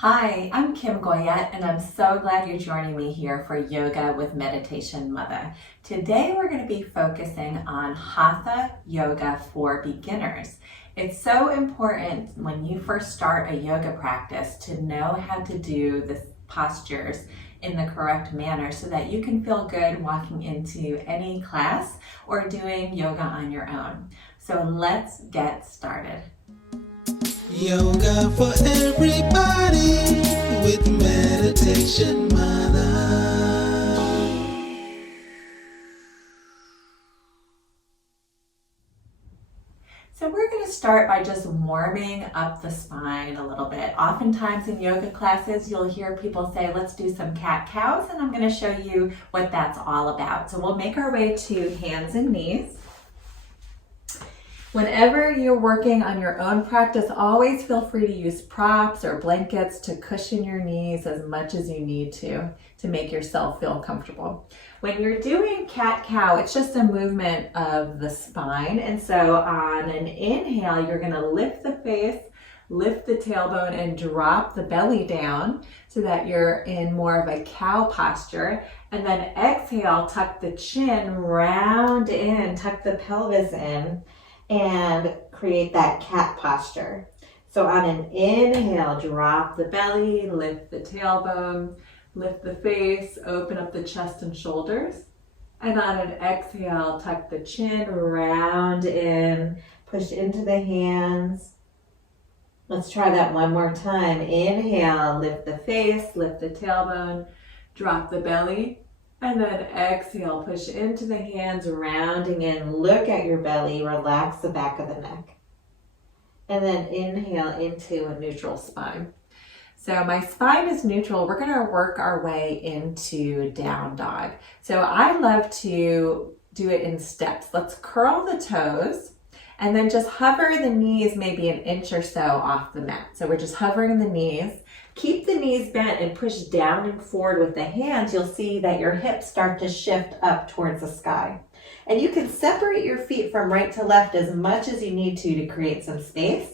Hi, I'm Kim Goyette, and I'm so glad you're joining me here for Yoga with Meditation Mutha. Today we're going to be focusing on Hatha Yoga for beginners. It's so important when you first start a yoga practice to know how to do the postures in the correct manner so that you can feel good walking into any class or doing yoga on your own. So let's get started. Yoga for everybody with Meditation Mutha. So we're going to start by just warming up the spine a little bit. Oftentimes in yoga classes, you'll hear people say, let's do some cat-cows, and I'm going to show you what that's all about. So we'll make our way to hands and knees. Whenever you're working on your own practice, always feel free to use props or blankets to cushion your knees as much as you need to make yourself feel comfortable. When you're doing cat-cow, it's just a movement of the spine. And so on an inhale, you're going to lift the face, lift the tailbone, and drop the belly down so that you're in more of a cow posture. And then exhale, tuck the chin, round in, tuck the pelvis in, and create that cat posture. So on an inhale, drop the belly, lift the tailbone, lift the face, open up the chest and shoulders. And on an exhale, tuck the chin, round in, push into the hands. Let's try that one more time. Inhale, lift the face, lift the tailbone, drop the belly. And then exhale, push into the hands, rounding in. Look at your belly, relax the back of the neck. And then inhale into a neutral spine. So my spine is neutral. We're going to work our way into down dog. So I love to do it in steps. Let's curl the toes and then just hover the knees maybe an inch or so off the mat. So we're just hovering the knees. Keep the knees bent and push down and forward with the hands. You'll see that your hips start to shift up towards the sky. And you can separate your feet from right to left as much as you need to create some space.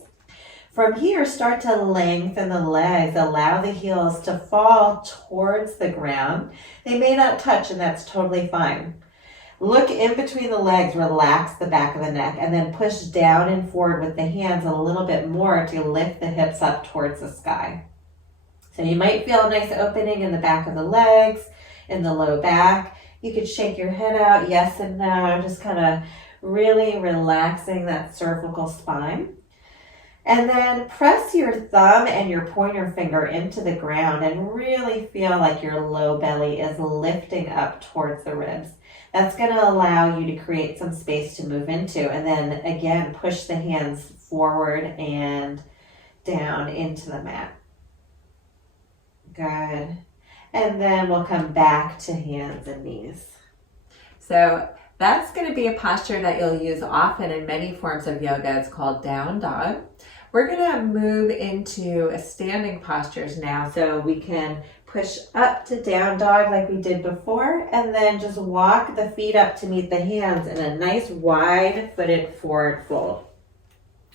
From here, start to lengthen the legs. Allow the heels to fall towards the ground. They may not touch, and that's totally fine. Look in between the legs, relax the back of the neck, and then push down and forward with the hands a little bit more to lift the hips up towards the sky. So you might feel a nice opening in the back of the legs, in the low back. You could shake your head out, yes and no, just kind of really relaxing that cervical spine. And then press your thumb and your pointer finger into the ground and really feel like your low belly is lifting up towards the ribs. That's going to allow you to create some space to move into. And then again, push the hands forward and down into the mat. Good. And then we'll come back to hands and knees. So that's going to be a posture that you'll use often in many forms of yoga. It's called down dog. We're going to move into a standing postures now. So we can push up to down dog like we did before, and then just walk the feet up to meet the hands in a nice wide-footed forward fold.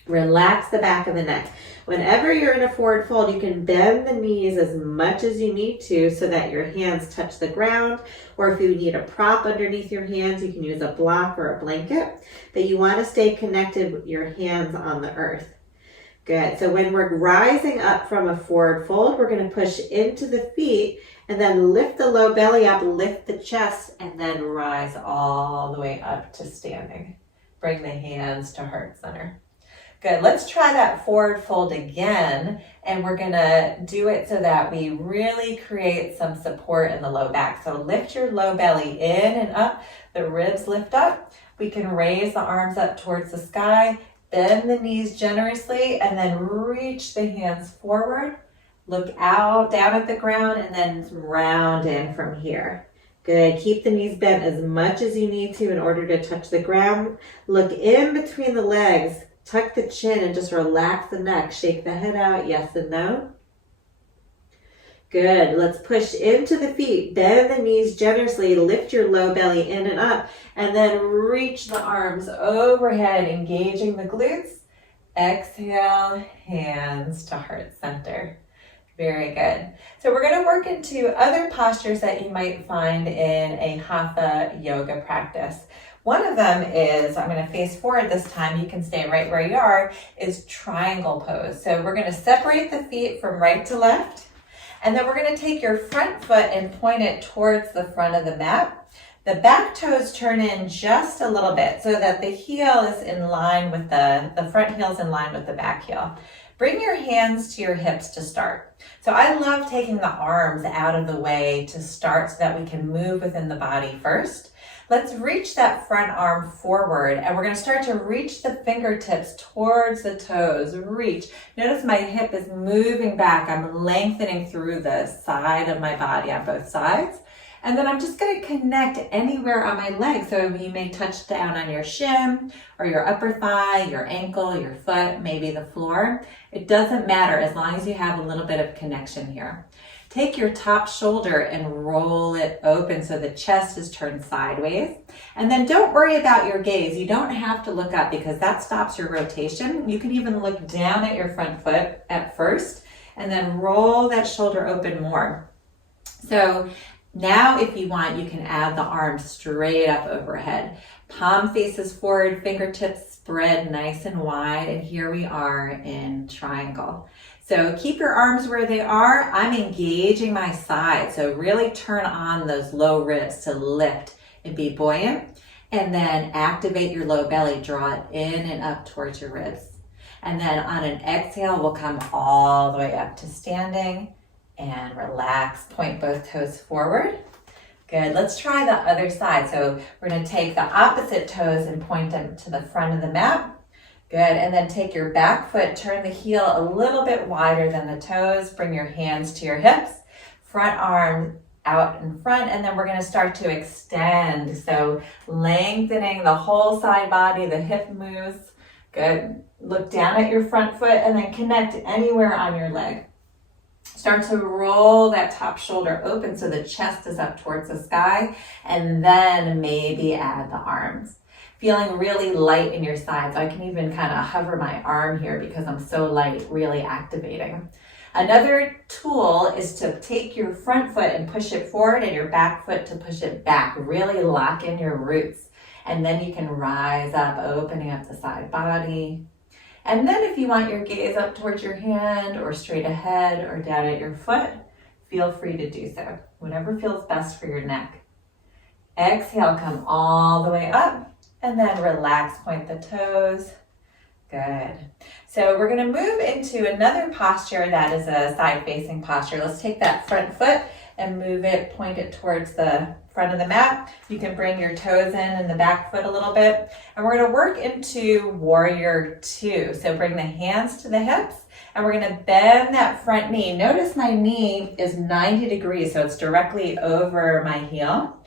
Relax the back of the neck. Whenever you're in a forward fold, you can bend the knees as much as you need to so that your hands touch the ground. Or if you need a prop underneath your hands, you can use a block or a blanket. But you want to stay connected with your hands on the earth. Good. So when we're rising up from a forward fold, we're going to push into the feet and then lift the low belly up, lift the chest, and then rise all the way up to standing. Bring the hands to heart center. Good. Let's try that forward fold again, and we're going to do it so that we really create some support in the low back. So lift your low belly in and up. The ribs lift up. We can raise the arms up towards the sky, bend the knees generously, and then reach the hands forward. Look out, down at the ground, and then round in from here. Good. Keep the knees bent as much as you need to in order to touch the ground. Look in between the legs. Tuck the chin and just relax the neck. Shake the head out, yes and no. Good. Let's push into the feet. Bend the knees generously. Lift your low belly in and up. And then reach the arms overhead, engaging the glutes. Exhale, hands to heart center. Very good. So we're going to work into other postures that you might find in a Hatha yoga practice. One of them is, I'm going to face forward this time, you can stay right where you are, is triangle pose. So we're going to separate the feet from right to left, and then we're going to take your front foot and point it towards the front of the mat. The back toes turn in just a little bit so that the heel is in line with the front heel is in line with the back heel. Bring your hands to your hips to start. So I love taking the arms out of the way to start so that we can move within the body first. Let's reach that front arm forward, and we're going to start to reach the fingertips towards the toes. Reach. Notice my hip is moving back. I'm lengthening through the side of my body on both sides. And then I'm just going to connect anywhere on my leg. So you may touch down on your shin or your upper thigh, your ankle, your foot, maybe the floor. It doesn't matter as long as you have a little bit of connection here. Take your top shoulder and roll it open so the chest is turned sideways. And then don't worry about your gaze. You don't have to look up because that stops your rotation. You can even look down at your front foot at first and then roll that shoulder open more. So now, if you want, you can add the arms straight up overhead. Palm faces forward, fingertips spread nice and wide, and here we are in triangle. So keep your arms where they are. I'm engaging my side, so really turn on those low ribs to lift and be buoyant, and then activate your low belly, draw it in and up towards your ribs. And then on an exhale, we'll come all the way up to standing. And relax, point both toes forward. Good, let's try the other side. So we're gonna take the opposite toes and point them to the front of the mat. Good, and then take your back foot, turn the heel a little bit wider than the toes, bring your hands to your hips, front arm out in front, and then we're gonna start to extend. So lengthening the whole side body, the hip moves. Good, look down at your front foot and then connect anywhere on your leg. Start to roll that top shoulder open so the chest is up towards the sky, and then maybe add the arms. Feeling really light in your sides. I can even kind of hover my arm here because I'm so light, really activating. Another tool is to take your front foot and push it forward and your back foot to push it back. Really lock in your roots. And then you can rise up, opening up the side body. And then if you want your gaze up towards your hand or straight ahead or down at your foot, feel free to do so. Whatever feels best for your neck. Exhale, come all the way up and then relax, point the toes. Good. So we're going to move into another posture that is a side facing posture. Let's take that front foot and move it, point it towards the front of the mat. You can bring your toes in and the back foot a little bit. And we're going to work into warrior two. So bring the hands to the hips and we're going to bend that front knee. Notice my knee is 90 degrees, so it's directly over my heel.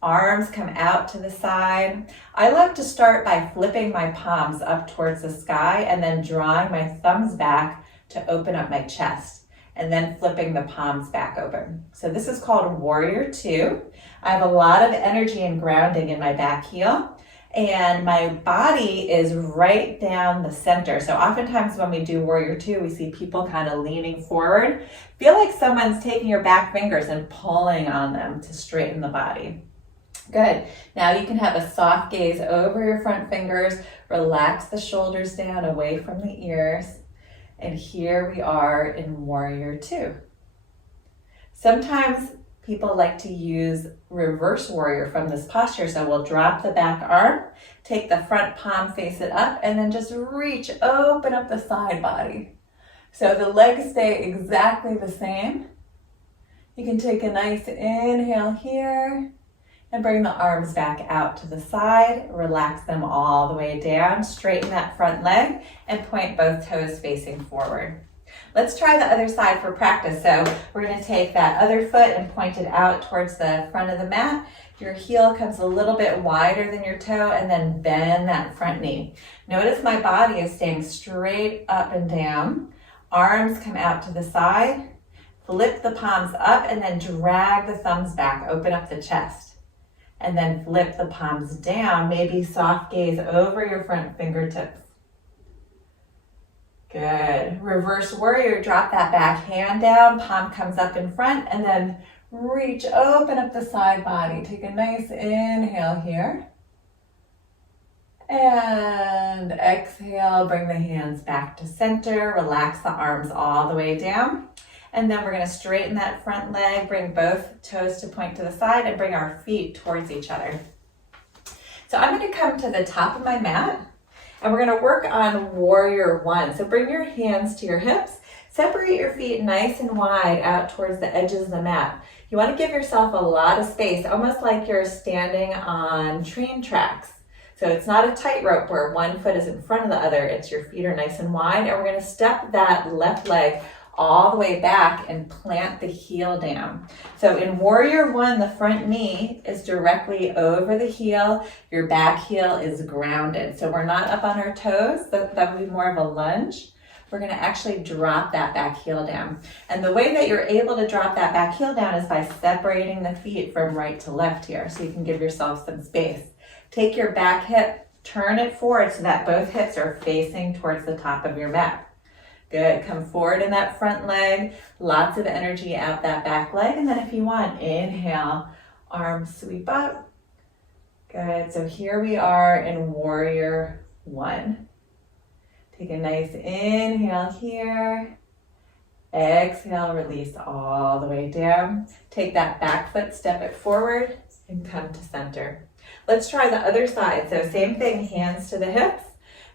Arms come out to the side. I love to start by flipping my palms up towards the sky and then drawing my thumbs back to open up my chest, and then flipping the palms back open. So this is called warrior two. I have a lot of energy and grounding in my back heel, and my body is right down the center. So oftentimes when we do warrior two, we see people kind of leaning forward. Feel like someone's taking your back fingers and pulling on them to straighten the body. Good. Now you can have a soft gaze over your front fingers. Relax the shoulders down away from the ears. And here we are in warrior two. Sometimes people like to use reverse warrior from this posture. So we'll drop the back arm, take the front palm, face it up, and then just reach, open up the side body. So the legs stay exactly the same. You can take a nice inhale here and bring the arms back out to the side. Relax them all the way down. Straighten that front leg and point both toes facing forward. Let's try the other side for practice. So we're going to take that other foot and point it out towards the front of the mat. Your heel comes a little bit wider than your toe, and then bend that front knee. Notice my body is staying straight up and down. Arms come out to the side. Flip the palms up and then drag the thumbs back. Open up the chest. And then flip the palms down, maybe soft gaze over your front fingertips. Good. Reverse warrior, drop that back hand down, palm comes up in front, and then reach, open up the side body. Take a nice inhale here. And exhale, bring the hands back to center. Relax the arms all the way down. And then we're going to straighten that front leg, bring both toes to point to the side, and bring our feet towards each other. So I'm going to come to the top of my mat, and we're going to work on warrior one. So bring your hands to your hips, separate your feet nice and wide out towards the edges of the mat. You want to give yourself a lot of space, almost like you're standing on train tracks. So it's not a tightrope where one foot is in front of the other. It's your feet are nice and wide, and we're going to step that left leg all the way back and plant the heel down. So in warrior one, the front knee is directly over the heel. Your back heel is grounded. So we're not up on our toes. That would be more of a lunge. We're going to actually drop that back heel down. And the way that you're able to drop that back heel down is by separating the feet from right to left here. So you can give yourself some space. Take your back hip, turn it forward so that both hips are facing towards the top of your mat. Good, come forward in that front leg, lots of energy out that back leg. And then if you want, inhale, arms sweep up. Good, so here we are in warrior one. Take a nice inhale here. Exhale, release all the way down. Take that back foot, step it forward, and come to center. Let's try the other side. So same thing, hands to the hips.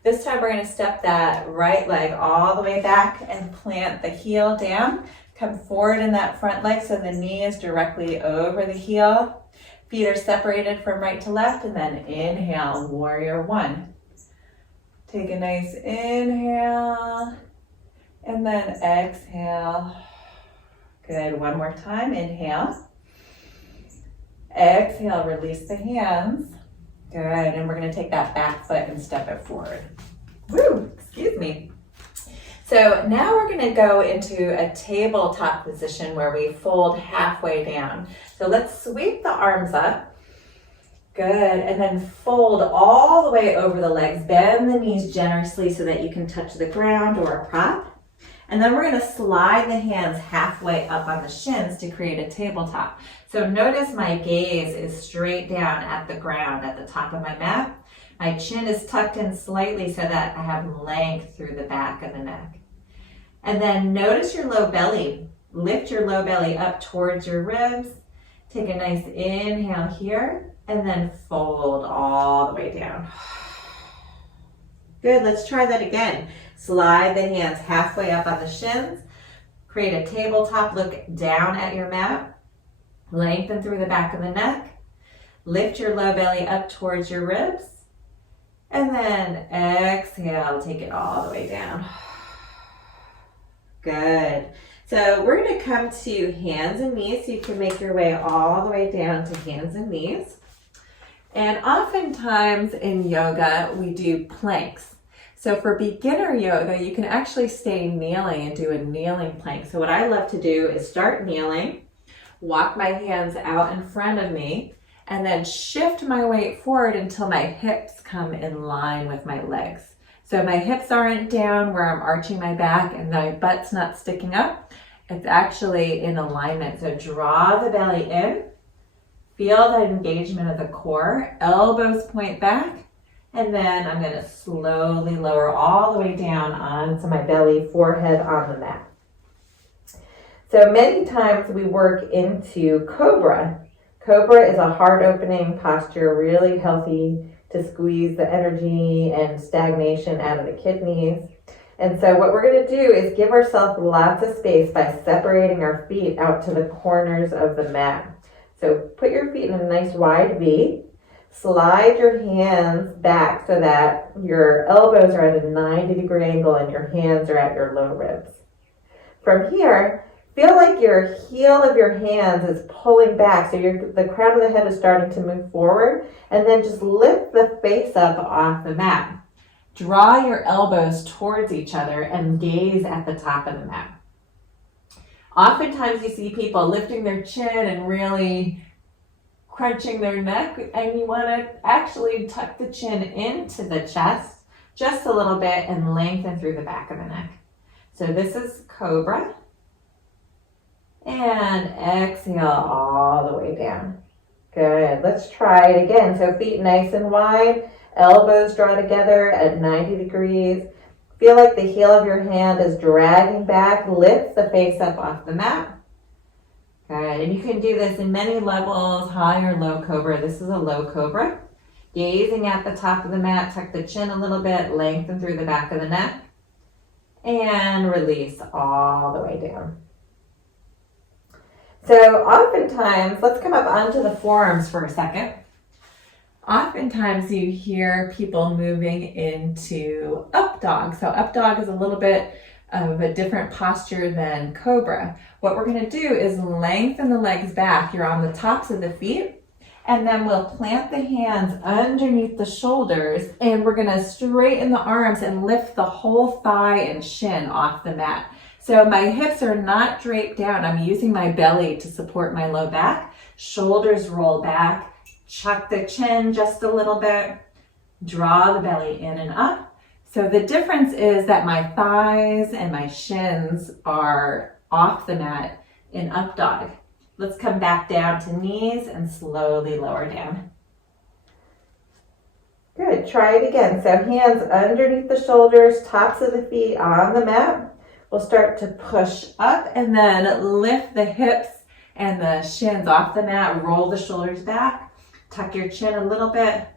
This time we're going to step that right leg all the way back and plant the heel down. Come forward in that front leg so the knee is directly over the heel. Feet are separated from right to left, and then inhale, warrior one. Take a nice inhale and then exhale. Good, one more time, inhale. Exhale, release the hands. Good, and we're going to take that back foot and step it forward. Woo, excuse me. So now we're going to go into a tabletop position where we fold halfway down. So let's sweep the arms up. Good, and then fold all the way over the legs. Bend the knees generously so that you can touch the ground or a prop. And then we're going to slide the hands halfway up on the shins to create a tabletop. So notice my gaze is straight down at the ground at the top of my mat. My chin is tucked in slightly so that I have length through the back of the neck. And then notice your low belly. Lift your low belly up towards your ribs. Take a nice inhale here and then fold all the way down. Good, let's try that again. Slide the hands halfway up on the shins. Create a tabletop, look down at your mat. Lengthen through the back of the neck. Lift your low belly up towards your ribs. And then exhale, take it all the way down. Good. So we're going to come to hands and knees, so you can make your way all the way down to hands and knees. And oftentimes in yoga, we do planks. So for beginner yoga, you can actually stay kneeling and do a kneeling plank. So what I love to do is start kneeling, walk my hands out in front of me, and then shift my weight forward until my hips come in line with my legs. So my hips aren't down where I'm arching my back and my butt's not sticking up. It's actually in alignment. So draw the belly in, feel the engagement of the core, elbows point back, and then I'm going to slowly lower all the way down onto my belly, forehead on the mat. So many times we work into Cobra. Cobra is a heart opening posture, really healthy to squeeze the energy and stagnation out of the kidneys. And so what we're going to do is give ourselves lots of space by separating our feet out to the corners of the mat. So put your feet in a nice wide V. Slide your hands back so that your elbows are at a 90-degree angle and your hands are at your low ribs. From here, feel like your heel of your hands is pulling back, so the crown of the head is starting to move forward, and then just lift the face up off the mat. Draw your elbows towards each other and gaze at the top of the mat. Oftentimes you see people lifting their chin and really crunching their neck, and you want to actually tuck the chin into the chest just a little bit and lengthen through the back of the neck. So this is Cobra. And exhale all the way down. Good. Let's try it again. So feet nice and wide, elbows draw together at 90 degrees. Feel like the heel of your hand is dragging back. Lift the face up off the mat. Good. And you can do this in many levels, high or low Cobra. This is a low Cobra. Gazing at the top of the mat, tuck the chin a little bit, lengthen through the back of the neck, and release all the way down. So oftentimes, let's come up onto the forearms for a second. Oftentimes you hear people moving into up dog. So up dog is a little bit of a different posture than Cobra. What we're going to do is lengthen the legs back. You're on the tops of the feet, and then we'll plant the hands underneath the shoulders, and we're going to straighten the arms and lift the whole thigh and shin off the mat. So my hips are not draped down. I'm using my belly to support my low back. Shoulders roll back. Chuck the chin just a little bit. Draw the belly in and up. So the difference is that my thighs and my shins are off the mat in up dog. Let's come back down to knees and slowly lower down. Good. Try it again. So hands underneath the shoulders, tops of the feet on the mat. We'll start to push up and then lift the hips and the shins off the mat. Roll the shoulders back. Tuck your chin a little bit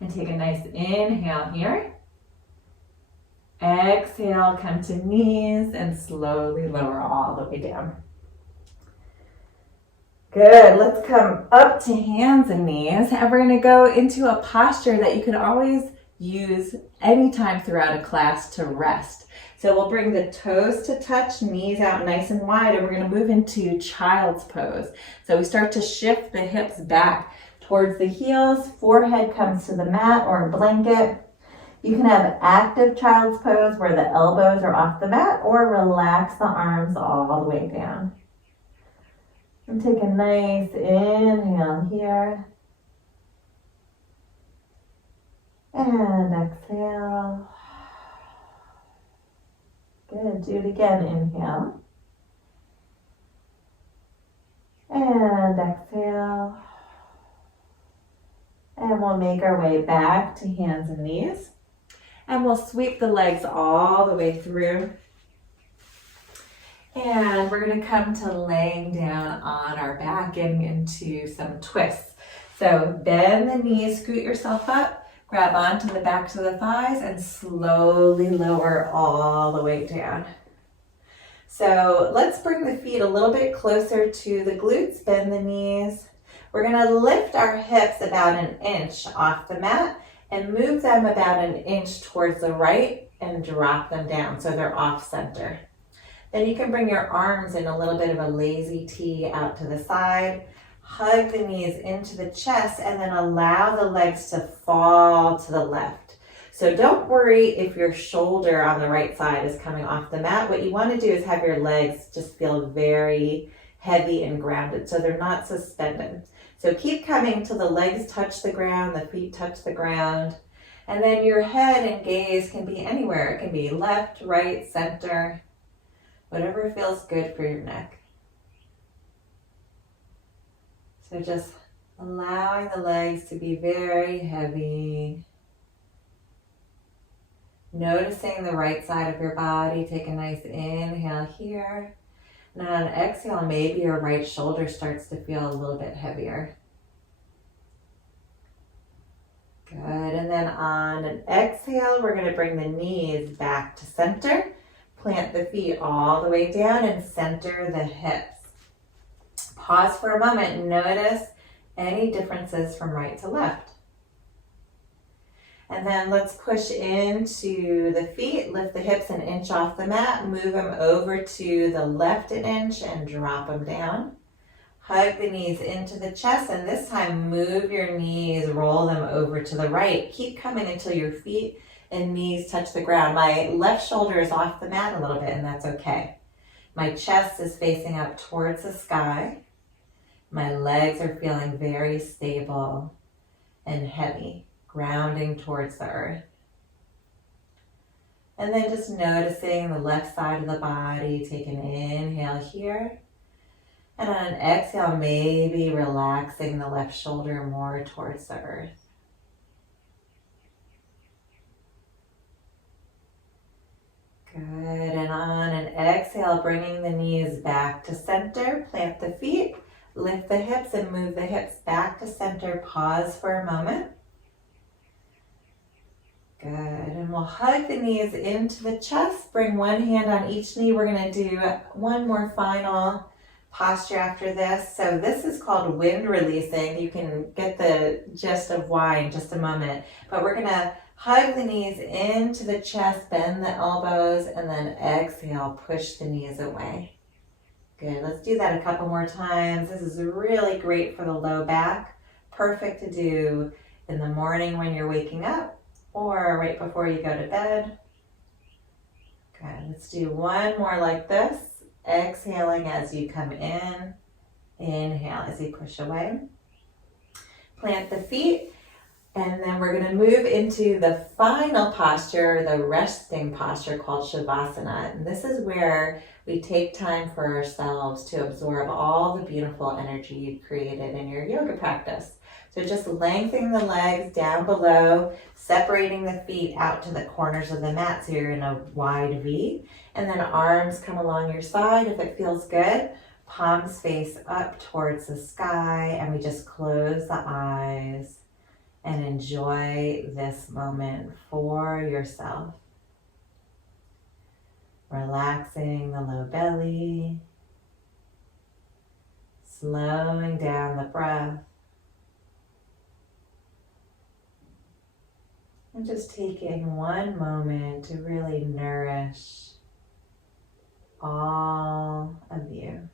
and take a nice inhale here. Exhale, come to knees and slowly lower all the way down. Good. Let's come up to hands and knees, and we're going to go into a posture that you can always use anytime throughout a class to rest. So we'll bring the toes to touch, knees out nice and wide, and we're going to move into child's pose. So we start to shift the hips back towards the heels, forehead comes to the mat or a blanket. You can have active child's pose where the elbows are off the mat, or relax the arms all the way down. And take a nice inhale here. And exhale. Good. Do it again. Inhale. And exhale. And we'll make our way back to hands and knees. And we'll sweep the legs all the way through. And we're going to come to laying down on our back, getting into some twists. So bend the knees, scoot yourself up. Grab onto the backs of the thighs and slowly lower all the way down. So let's bring the feet a little bit closer to the glutes, bend the knees. We're going to lift our hips about an inch off the mat and move them about an inch towards the right and drop them down so they're off center. Then you can bring your arms in a little bit of a lazy T out to the side. Hug the knees into the chest and then allow the legs to fall to the left. So don't worry if your shoulder on the right side is coming off the mat. What you want to do is have your legs just feel very heavy and grounded so they're not suspended. So keep coming till the legs touch the ground, the feet touch the ground. And then your head and gaze can be anywhere. It can be left, right, center, whatever feels good for your neck. So just allowing the legs to be very heavy. Noticing the right side of your body. Take a nice inhale here. And on an exhale, maybe your right shoulder starts to feel a little bit heavier. Good. And then on an exhale, we're going to bring the knees back to center. Plant the feet all the way down and center the hips. Pause for a moment and notice any differences from right to left. And then let's push into the feet, lift the hips an inch off the mat, move them over to the left an inch and drop them down. Hug the knees into the chest, and this time move your knees, roll them over to the right. Keep coming until your feet and knees touch the ground. My left shoulder is off the mat a little bit, and that's okay. My chest is facing up towards the sky. My legs are feeling very stable and heavy, grounding towards the earth. And then just noticing the left side of the body. Take an inhale here. And on an exhale, maybe relaxing the left shoulder more towards the earth. Good, and on an exhale, bringing the knees back to center, plant the feet, lift the hips and move the hips back to center. Pause for a moment. Good, and we'll hug the knees into the chest. Bring one hand on each knee. We're gonna do one more final posture after this. So this is called wind releasing. You can get the gist of why in just a moment, but we're gonna hug the knees into the chest, bend the elbows, and then exhale, push the knees away. Good, let's do that a couple more times. This is really great for the low back. Perfect to do in the morning when you're waking up or right before you go to bed. Good, let's do one more like this. Exhaling as you come in. Inhale as you push away. Plant the feet. And then we're going to move into the final posture, the resting posture called Shavasana. And this is where we take time for ourselves to absorb all the beautiful energy you've created in your yoga practice. So just lengthening the legs down below, separating the feet out to the corners of the mat so you're in a wide V. And then arms come along your side if it feels good. Palms face up towards the sky, and we just close the eyes and enjoy this moment for yourself. Relaxing the low belly, slowing down the breath, and just taking one moment to really nourish all of you.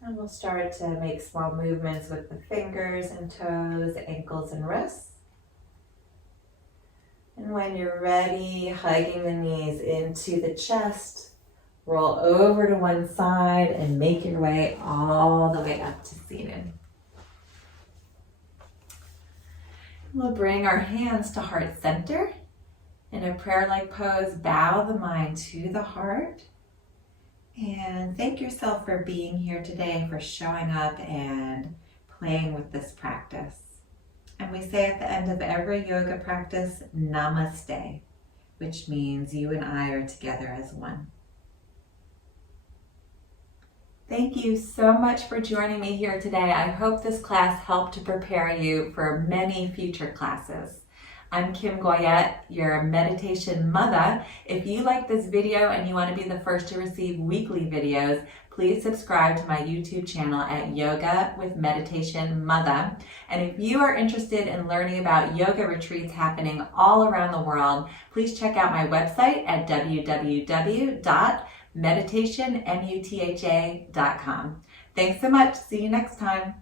And we'll start to make small movements with the fingers and toes, ankles and wrists. And when you're ready, hugging the knees into the chest, roll over to one side and make your way all the way up to seated. We'll bring our hands to heart center. In a prayer-like pose, bow the mind to the heart. And thank yourself for being here today, for showing up and playing with this practice. And we say at the end of every yoga practice, Namaste, which means you and I are together as one. Thank you so much for joining me here today. I hope this class helped to prepare you for many future classes. I'm Kim Goyette, your Meditation Mutha. If you like this video and you want to be the first to receive weekly videos, please subscribe to my YouTube channel at Yoga with Meditation Mutha. And if you are interested in learning about yoga retreats happening all around the world, please check out my website at www.meditationmutha.com. Thanks so much. See you next time.